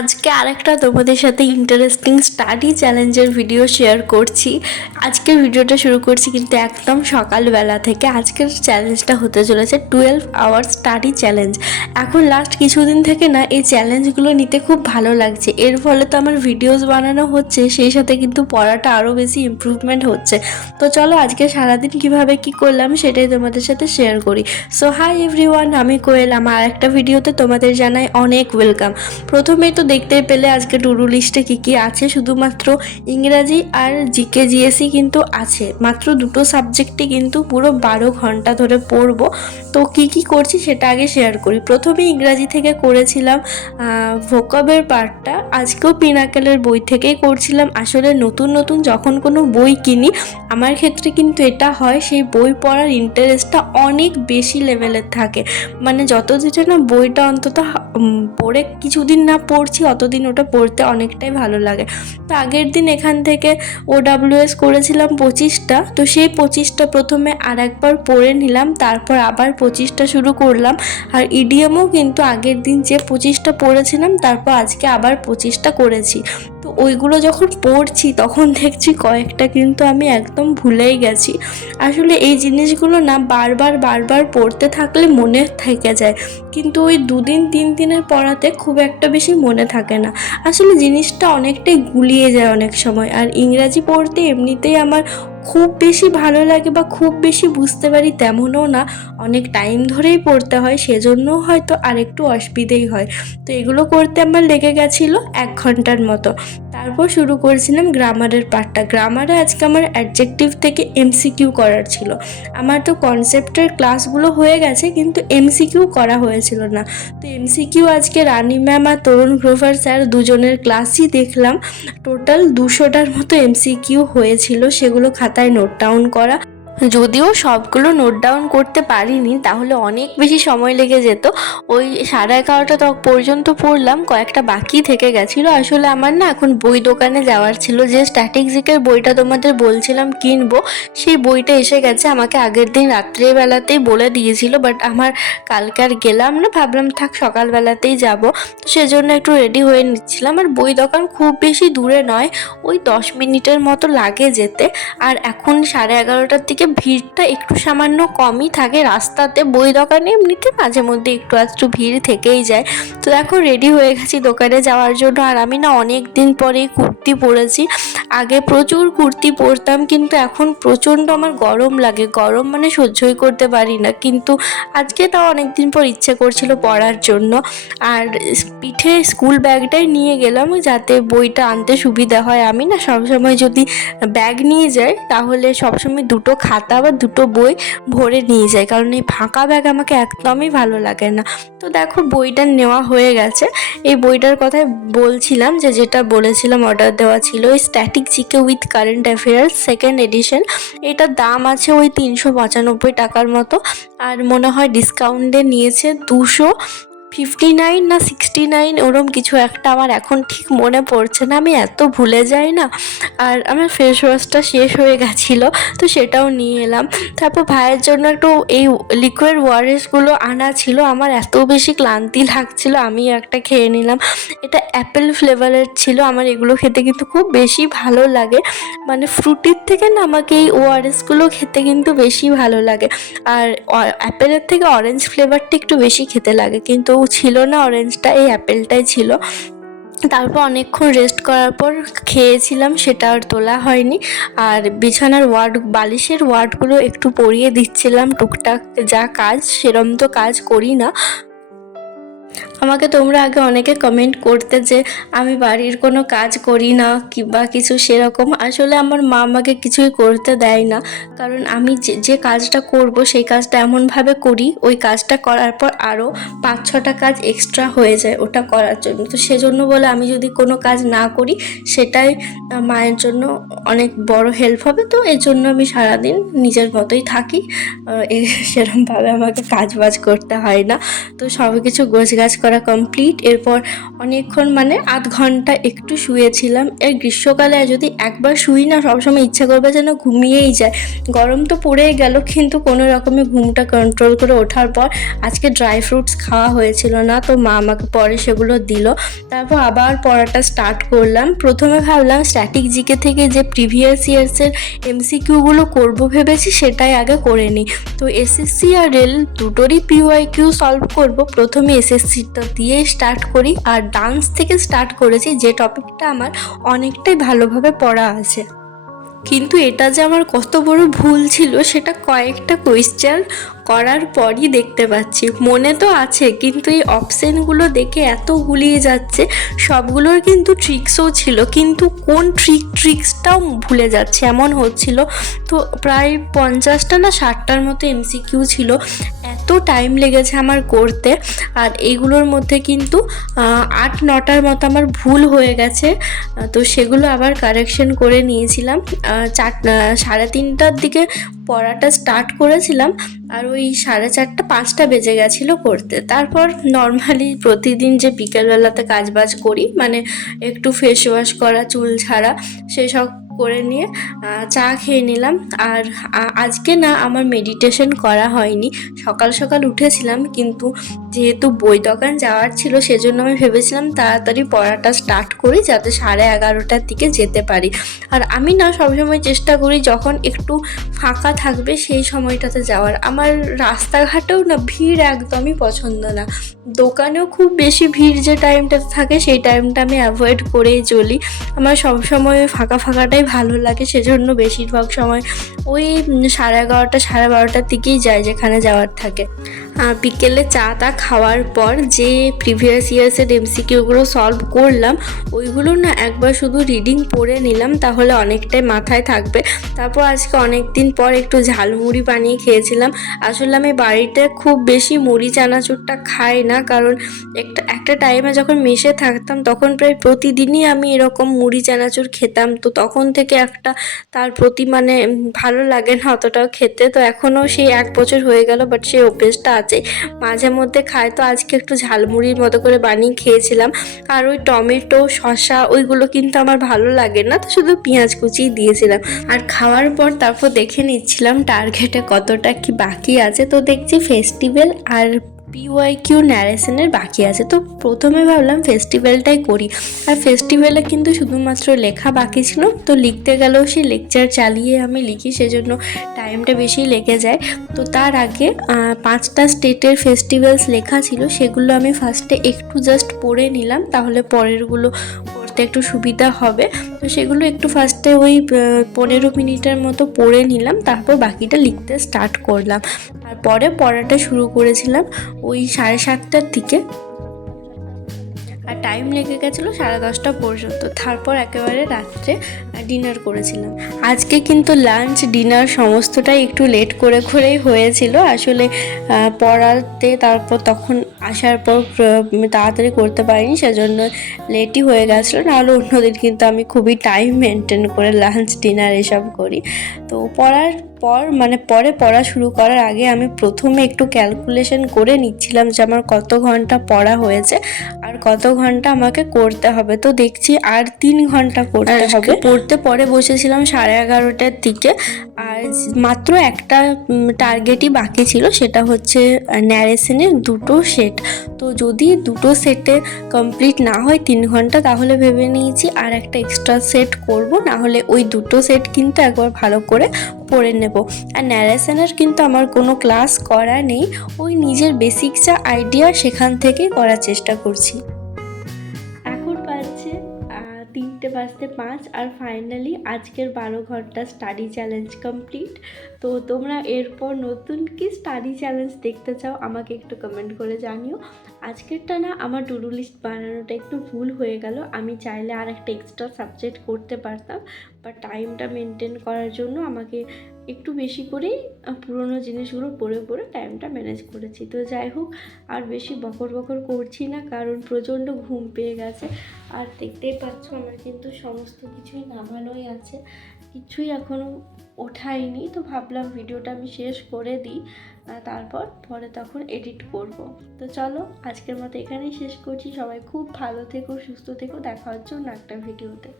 আজকে আরেকটা তোমাদের সাথে ইন্টারেস্টিং স্টাডি চ্যালেঞ্জের ভিডিও শেয়ার করছি। আজকের ভিডিওটা শুরু করছি কিন্তু একদম সকালবেলা থেকে। আজকের চ্যালেঞ্জটা হতে চলেছে 12 আওয়ার স্টাডি চ্যালেঞ্জ। এখন লাস্ট কিছুদিন থেকে না এই চ্যালেঞ্জগুলো নিতে খুব ভালো লাগছে। এর ফলে তো আমার ভিডিওস বানানো হচ্ছে, সেই সাথে কিন্তু পড়াটা আরও বেশি ইমপ্রুভমেন্ট হচ্ছে। তো চলো আজকে সারাদিন কিভাবে কি করলাম সেটাই তোমাদের সাথে শেয়ার করি। সো হাই এভরিওয়ান, আমি কোয়েল। আমার আরেকটা ভিডিওতে তোমাদের জানাই অনেক ওয়েলকাম। প্রথমেই তো দেখতেই পেলে আজকে টু ডু লিস্টে কী কী আছে। শুধুমাত্র ইংরাজি আর জিকে জিএসই কিন্তু আছে, মাত্র দুটো সাবজেক্টই কিন্তু পুরো 12 ঘন্টা ধরে পড়বো। তো কি কি করছি সেটা আগে শেয়ার করি। প্রথমে ইংরাজি থেকে করেছিলাম ভোকাবের পার্টটা। আজকেও পিনাকেলের বই থেকেই করছিলাম। আসলে নতুন নতুন যখন কোনো বই কিনি, আমার ক্ষেত্রে কিন্তু এটা হয়, সেই বই পড়ার ইন্টারেস্টটা অনেক বেশি লেভেলের থাকে। মানে যতদিন না বইটা অন্তত পড়ে কিছুদিন না পড়ছি, অতদিন ওটা পড়তে অনেকটাই ভালো লাগে। তো আগের দিন এখান থেকে OWS করেছিলাম 25টা। তো সেই 25টা প্রথমে আর একবার পড়ে নিলাম, তারপর আবার 25টা শুরু করলাম। আর ইডিএমও কিন্তু আগের দিন যে 25টা পড়েছিলাম, তারপর আজকে আবার 25টা করেছি। তো ওইগুলো যখন পড়ছি তখন দেখছি কয়েকটা কিন্তু আমি একদম ভুলেই গেছি। আসলে এই জিনিসগুলো না বারবার বারবার পড়তে থাকলে মনে থেকে যায়, কিন্তু ওই 2 দিন 3 দিনের পড়াতে খুব একটা বেশি মনে থাকে না। আসলে জিনিসটা অনেকটাই গুলিয়ে যায় অনেক সময়। আর ইংরাজি পড়তে এমনিতেই আমার খুব বেশি ভালো লাগে বা খুব বেশি বুঝতে পারি তেমনও না, অনেক টাইম ধরেই পড়তে হয়, সেজন্যও হয়তো আরেকটু অসুবিধেই হয়। তো এগুলো করতে আমার লেগে গেছিলো 1 ঘন্টার মতো। তারপর শুরু করেছিলাম গ্রামারের পার্টটা। গ্রামারে আজকে আমার অ্যাডজেক্টিভ থেকে MCQ করার ছিল। আমার তো কনসেপ্টের ক্লাসগুলো হয়ে গেছে, কিন্তু MCQ করা হয়েছিল না। তো MCQ আজকে রানী ম্যাম আর তরুণ গ্রোভার স্যার দুজনের ক্লাসই দেখলাম। টোটাল 200টার মতো MCQ হয়েছিল, সেগুলো খাতায় নোট ডাউন করা। যদিও সবগুলো নোট ডাউন করতে পারিনি, তাহলে অনেক বেশি সময় লেগে যেত। ওই 11:30 পর্যন্ত পড়লাম, কয়েকটা বাকি থেকে গেছিলো। আসলে আমার না এখন বই দোকানে যাওয়ার ছিল, যে স্ট্যাটিক্সিকের বইটা তোমাদের বলছিলাম কিনবো, সেই বইটা এসে গেছে। আমাকে আগের দিন রাত্রেবেলাতেই বলে দিয়েছিল, বাট আমার কালকে আর গেলাম না, ভাবলাম থাক সকালবেলাতেই যাব। তো সেজন্য একটু রেডি হয়ে নিচ্ছিলাম। আর বই দোকান খুব বেশি দূরে নয়, ওই 10 মিনিটের মতো লাগে যেতে। আর এখন 11:30টার দিকে ভিড়টা একটু সামান্য কমই থাকে রাস্তাতে। বই দোকানে এমনিতে মাঝে মধ্যে একটু আধটু ভিড় থেকেই যায়। তো দেখো রেডি হয়ে গেছি দোকানে যাওয়ার জন্য। আর আমি না অনেক দিন পরেই কুর্তি পরেছি। আগে প্রচুর কুর্তি পরতাম, কিন্তু এখন প্রচণ্ড আমার গরম লাগে। গরম মানে সহ্যই করতে পারি না, কিন্তু আজকে তাও অনেক দিন পর ইচ্ছে করছিল পরার জন্য। আর পিঠে স্কুল ব্যাগটাই নিয়ে গেলাম, যাতে বইটা আনতে সুবিধা হয়। আমি না সবসময় যদি ব্যাগ নিয়ে যাই, তাহলে সবসময় দুটো খাতা বা দুটো বই ভরে নিয়ে যাই, কারণ এই ফাঁকা ব্যাগ আমাকে একদমই ভালো লাগে না। তো দেখো বইটা নেওয়া হয়ে গেছে। এই বইটার কথাই বলছিলাম, যেটা বলেছিলাম অর্ডার দেওয়া ছিল, ওই static GK with current affairs 2nd edition. এটার দাম আছে ওই 395 টাকার মতো। আর মনে হয় ডিসকাউন্টে নিয়েছে 259 না 69 ওরম কিছু একটা, আমার এখন ঠিক মনে পড়ছে না, আমি এত ভুলে যাই না। আর আমার ফেস ওয়াশটা শেষ হয়ে গেছিলো, তো সেটাও নিয়ে এলাম। তারপর ভাইয়ের জন্য একটু এই লিকুইড ওয়ারেসগুলো আনা ছিল। আমার এত বেশি ক্লান্তি লাগছিল, আমি একটা খেয়ে নিলাম। এটা অ্যাপেল ফ্লেভারের ছিল। আমার এগুলো খেতে কিন্তু খুব বেশি ভালো লাগে। মানে ফ্রুটির থেকে না আমাকে এই ওআরএসগুলো খেতে কিন্তু বেশি ভালো লাগে। আর অ্যাপেলের থেকে অরেঞ্জ ফ্লেভারটা একটু বেশি খেতে লাগে, কিন্তু ছিল না অরেঞ্জটা, এই অ্যাপেলটাই ছিল। তারপর অনেকক্ষণ রেস্ট করার পর খেয়েছিলাম, সেটা আর তোলা হয়নি। আর বিছানার বালিশের ওয়ার্ডগুলো একটু পরিয়ে দিচ্ছিলাম। টুকটাক যা কাজ, সেরম তো কাজ করি না। আমাকে তোমরা আগে অনেকে কমেন্ট করতে যে আমি বাড়ির কোনো কাজ করি না কিংবা কিছু সেরকম। আসলে আমার মা আমাকে কিছুই করতে দেয় না, কারণ আমি যে কাজটা করব সেই কাজটা এমনভাবে করি, ওই কাজটা করার পর আরও 5-6টা কাজ এক্সট্রা হয়ে যায় ওটা করার জন্য। তো সেজন্য বলে আমি যদি কোনো কাজ না করি, সেটাই মায়ের জন্য অনেক বড় হেল্প হবে। তো এর জন্য আমি সারাদিন নিজের মতোই থাকি, সেরকমভাবে আমাকে কাজ বাজ করতে হয় না। তো সব কিছু গোছগাছ করা করা কমপ্লিট। এরপর অনেকক্ষণ মানে আধ ঘন্টা একটু শুয়েছিলাম। এর গ্রীষ্মকালে যদি একবার শুই না, সবসময় ইচ্ছা করবে যেন ঘুমিয়েই যায়। গরম তো পড়েই গেল, কিন্তু কোনো রকমে ঘুমটা কন্ট্রোল করে ওঠার পর আজকে ড্রাই ফ্রুটস খাওয়া হয়েছিল না, তো মা আমাকে পরে সেগুলো দিল। তারপর আবার পড়াটা স্টার্ট করলাম। প্রথমে ভাবলাম স্ট্যাটিক জিকে থেকে যে প্রিভিয়াস ইয়ার্সের এমসিকিউগুলো করবো ভেবেছি, সেটাই আগে করে নিই। তো এসএসসি আর রেল দুটোরই পিওয়াইকিউ সলভ করব। প্রথমে এসএসসিটা দিয়ে স্টার্ট করি, আর ডান্স থেকে স্টার্ট করেছি, যে টপিকটা আমার অনেকটাই ভালোভাবে পড়া আছে। কিন্তু এটা যে আমার কত বড় ভুল ছিল সেটা কয়েকটা কোয়েশ্চেন করার পরই দেখতে পাচ্ছি। মনে তো আছে, কিন্তু এই অপশানগুলো দেখে এত গুলিয়ে যাচ্ছে। সবগুলোর কিন্তু ট্রিক্সও ছিল, কিন্তু কোন ট্রিক্সটাও ভুলে যাচ্ছে এমন হচ্ছিল। তো প্রায় 50টা না 60টার মতো এমসিকিউ ছিল। এত টাইম লেগেছে আমার করতে, আর এইগুলোর মধ্যে কিন্তু 8-9টার মতো আমার ভুল হয়ে গেছে। তো সেগুলো আবার কারেকশন করে নিয়েছিলাম। 3:30টার দিকে পড়াটা স্টার্ট করেছিলাম, আর ওই 4:30-5টা বেজে গেছিলো করতে। তারপর নর্মালি প্রতিদিন যে বিকেলবেলাতে কাজবাজ করি, মানে একটু ফেস ওয়াশ করা, চুল ছাড়া, সেসব করে নিয়ে চা খেয়ে নিলাম। আর আজকে না আমার মেডিটেশন করা হয়নি। সকাল সকাল উঠেছিলাম, কিন্তু যেহেতু বই দোকান যাওয়ার ছিল সেজন্য আমি ভেবেছিলাম তাড়াতাড়ি পড়াটা স্টার্ট করি, যাতে 11:30টার দিকে যেতে পারি। আর আমি না সবসময় চেষ্টা করি যখন একটু ফাঁকা থাকবে সেই সময়টাতে যাওয়ার। আমার রাস্তাঘাটেও না ভিড় একদমই পছন্দ না, দোকানেও খুব বেশি ভিড় যে টাইমটাতে থাকে সেই টাইমটা আমি অ্যাভয়েড করেই চলি। আমার সবসময় ফাঁকাটাই ভালো লাগে, সেজন্য বেশিরভাগ সময় ওই 11:30 12:30টার দিকেই যাই যেখানে যাওয়ার থাকে। বিকেলে চা খাওয়ার পর যে প্রিভিয়াস ইয়ার্সের এমসিকিউগুলো সলভ করলাম, ওইগুলো না একবার শুধু রিডিং পড়ে নিলাম, তাহলে অনেকটাই মাথায় থাকবে। তারপর আজকে অনেক দিন পর একটু ঝালমুড়ি বানিয়ে খেয়েছিলাম। আসলে আমি বাড়িতে খুব বেশি মুড়ি চানাচুরটা খাই না, কারণ একটা টাইমে যখন মেসে থাকতাম তখন প্রায় প্রতিদিনই আমি এরকম মুড়ি চানাচুর খেতাম। তো তখন থেকে একটা তার প্রতি মানে ভালো লাগে না অতটাও খেতে। তো এখনও সেই 1 বছর হয়ে গেল, বাট সেই অভ্যেসটা আছে, মাঝে মধ্যে খাই। তো আজকে একটু ঝালমুড়ির মতো করে বানিয়ে খেয়েছিলাম। আর ওই টমেটো শসা ওইগুলো কিন্তু আমার ভালো লাগে না, তো শুধু পেঁয়াজ কুচি দিয়েছিলাম। আর খাওয়ার পর তারপর দেখে নিচ্ছিলাম টার্গেটে কতটা কি বাকি আছে। তো দেখছি ফেস্টিভ্যাল আর পিওয়াইকিউ ন্যারেশনের বাকি আছে। তো প্রথমে ভাবলাম ফেস্টিভ্যালটাই করি, আর ফেস্টিভ্যালে কিন্তু শুধুমাত্র লেখা বাকি ছিল। তো লিখতে গেলেও সেই লেকচার চালিয়ে আমি লিখি, সেজন্য টাইমটা বেশি লেগে যায়। তো তার আগে 5টা স্টেটের ফেস্টিভ্যালস লেখা ছিল, সেগুলো আমি ফার্স্টে একটু জাস্ট পড়ে নিলাম, তাহলে পরেরগুলো করতে একটু সুবিধা হবে। তো সেগুলো একটু ফার্স্টে ওই 15 মিনিটের মতো পড়ে নিলাম, তারপর বাকিটা লিখতে স্টার্ট করলাম। আর পরে পড়াটা শুরু করেছিলাম ওই 7:30টার দিকে, আর টাইম লেগে গেছিলো 10:30টা পর্যন্ত। তারপর একেবারে রাত্রে ডিনার করেছিলাম। আজকে কিন্তু লাঞ্চ ডিনার সমস্তটাই একটু লেট করেই হয়েছিল। আসলে পড়াতে তারপর তখন আসার পর তাড়াতাড়ি করতে পারিনি, সেজন্য লেটই হয়ে গেছিলো। নাহলে অন্যদিন কিন্তু আমি খুবই টাইম মেনটেন করে লাঞ্চ ডিনার এসব করি। তো পরে পড়া শুরু করার আগে আমি প্রথমে একটু ক্যালকুলেশন করে নিচ্ছিলাম যে আমার কত ঘন্টা পড়া হয়েছে আর কত ঘন্টা আমাকে করতে হবে। তো দেখছি আর 3 ঘন্টা করতে হবে। পড়তে পরে বসেছিলাম 11:30টার দিকে, আর মাত্র একটা টার্গেটই বাকি ছিল, সেটা হচ্ছে ন্যারেশনের 2টো সেট। তো যদি 2টো সেটে কমপ্লিট না হয় 3 ঘন্টা, তাহলে ভেবে নিয়েছি আর একটা এক্সট্রা সেট করব, না হলে ওই 2টো সেট কিন্তু একবার ভালো করে পড়ে নেব। আর ন্যারেশনের কিন্তু আমার কোনো ক্লাস করা নেই, ওই নিজের বেসিক যা আইডিয়া সেখান থেকেই করার চেষ্টা করছি। এখন বাজছে 3:05, আর ফাইনালি আজকের 12 ঘন্টা স্টাডি চ্যালেঞ্জ কমপ্লিট। তো তোমরা এরপর নতুন কি স্টাডি চ্যালেঞ্জ দেখতে চাও আমাকে একটু কমেন্ট করে জানিও। আজকেরটা না আমার টু ডু লিস্ট বানানোটা একটু ভুল হয়ে গেল, আমি চাইলে আর একটা এক্সট্রা সাবজেক্ট করতে পারতাম, বাট টাইমটা মেনটেন করার জন্য আমাকে একটু বেশি করেই পুরোনো জিনিসগুলো পড়ে টাইমটা ম্যানেজ করেছি। তো যাই হোক, আর বেশি বকর করছি না, কারণ প্রচণ্ড ঘুম পেয়ে গেছে। আর দেখতেই পাচ্ছ আমার কিন্তু সমস্ত কিছুই নামানোই আছে। কিছুই এখনও ওঠাইনি, তো ভাবলাম ভিডিওটা আমি শেষ করে দিই, তারপর পরে তখন এডিট করব। তো চলো আজকের মতো এখানেই শেষ করছি। সবাই খুব ভালো থেকো, সুস্থ থেকো, দেখা হচ্ছে অন্য একটা ভিডিওতে।